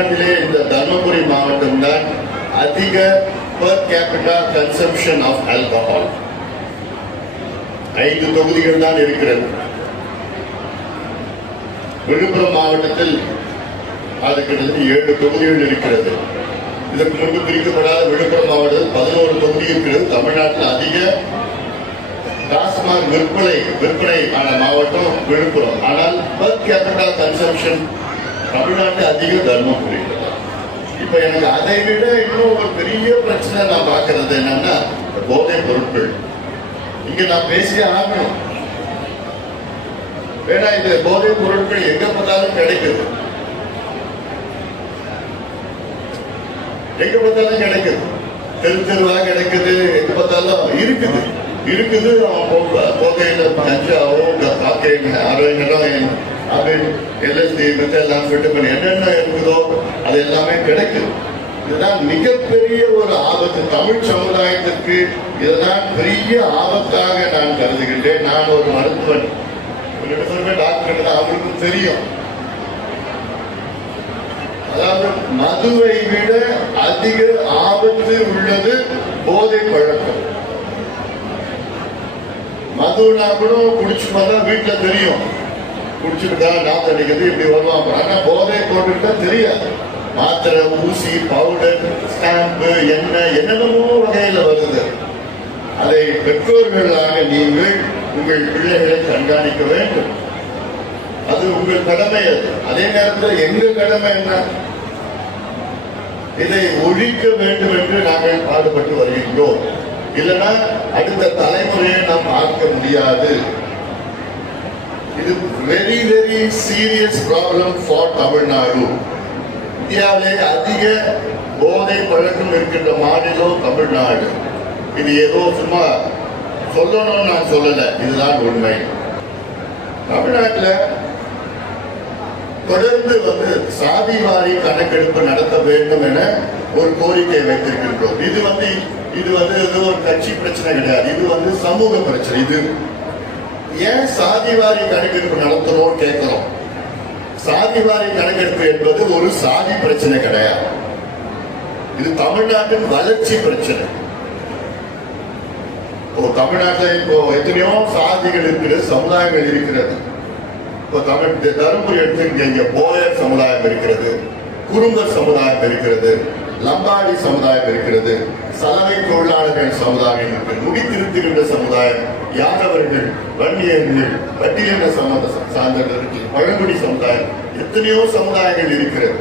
தமிழ்நாட்டிலே இந்த தர்மபுரி மாவட்டம் தான் அதிக per capita consumption of alcohol. 5 தொகுதிகள் தான் இருக்கிறது. விழுப்புரம் மாவட்டத்தில் அது கிட்டத்தட்ட 7 தொகுதிகள் இருக்கிறது. இதற்கு முன்பு பிரிக்கப்படாத விழுப்புரம் மாவட்டத்தில் 11 தொகுதி இருக்கிறது. தமிழ்நாட்டில் அதிக டாஸ்மாக் விற்பனை ஆன மாவட்டம் விழுப்புரம். ஆனால் per capita consumption தமிழ்நாட்டில் அதிக தர்மபுரி. இப்ப எனக்கு அதை விட இன்னும் ஒரு பெரிய பிரச்சனை நான் பார்க்கறது என்னன்னா போதைப் பொருட்கள். இங்க நான் பேசியே ஆகணும். வேணா இந்த போதைப் பொருட்கள் எங்க பார்த்தாலும் கிடைக்குது, எங்க பார்த்தாலும் கிடைக்குது, தெருவா கிடைக்குது, எங்க பார்த்தாலும் இருக்குது. அவன் போகையில கஞ்சாவும் காக்கையும் ஆரோக்கியம் LSD எல்லாம் என்னென்ன இருக்குதோ அது எல்லாமே கிடைக்குது. இதுதான் மிகப்பெரிய ஒரு ஆபத்து தமிழ் சமுதாயத்திற்கு. இதுதான் பெரிய ஆபத்தாக நான் கருதுகின்றேன். நான் ஒரு மருத்துவன், டாக்டர், அவருக்கும் தெரியும். அதாவது மதுவை விட அதிக ஆபத்து உள்ளது போதை பழக்கம். மதுனா கூட குடிச்சு பார்த்தா வீட்டுல தெரியும், குடிச்சுட்டா நாத்து அடிக்கிறது இப்படி வருவாங்க. ஆனா போதை போட்டுட்டா தெரியாது. மாத்திரை, ஊசி, பவுடர், ஸ்டாம்பு, என்னென்னமோ வகையில வருது. அதை பெற்றோர்களாக நீங்கள் உங்கள் பிள்ளைகளை கண்காணிக்க வேண்டும். அது உங்கள் கடமை. அதே நேரத்தில் எங்க கடமை என்ன? இதை ஒழிக்க வேண்டும் என்று நாங்கள் பாடுபட்டு வருகின்றோம். இல்லைன்னா அடுத்த தலைமுறையை நாம் பார்க்க முடியாது. இது very very serious problem for Tamil Nadu. இந்தியாவிலே அதிக போதை பழக்கம் இருக்கின்ற மாநிலம் தமிழ்நாடு. இது ஏதோ சும்மா சொல்லணும்னு நான் சொல்லல, இதுதான் உண்மை. தமிழ்நாட்டில் தொடர்ந்து சாதிவாரி கணக்கெடுப்பு நடத்த வேண்டும் என ஒரு கோரிக்கை வைத்திருக்கின்றோம். இது ஒரு கட்சி பிரச்சனை கிடையாது, இது சமூக பிரச்சனை. இது ஏன் சாதிவாரி கணக்கெடுப்பு நடத்தணும் கேட்கிறோம். சாதிவாரி கணக்கெடுப்பு என்பது ஒரு சாதி பிரச்சனை கிடையாது. இது தமிழ்நாட்டின் வளர்ச்சி பிரச்சனை. தமிழ்நாட்டில் இப்போ எத்தனையோ சாதிகள் இருக்கிறது, சமுதாயங்கள் இருக்கிறது. இப்போ தர்மபுரி எடுத்துக்கிங்க, போயர் சமுதாயம் இருக்கிறது, குறும்பர் சமுதாயம் இருக்கிறது, லம்பாடி சமுதாயம் இருக்கிறது, சலவை தொழிலாளர்கள் சமுதாயம் இருக்கிறது, முடித்திருத்துகின்ற சமுதாயம், யாதவர்கள், வன்னியர்கள், பட்டியலின சார்ந்தவர்கள், பழங்குடி சமுதாயம், எத்தனையோ சமுதாயங்கள் இருக்கிறது.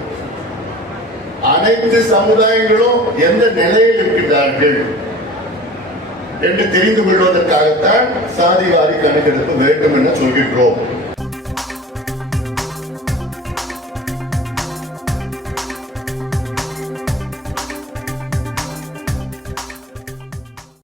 அனைத்து சமுதாயங்களும் எந்த நிலையில் இருக்கிறார்கள் என்று தெரிந்து கொள்வதற்காகத்தான் சாதிவாரி கணக்கெடுப்பு வேண்டும் என சொல்கின்றோம்.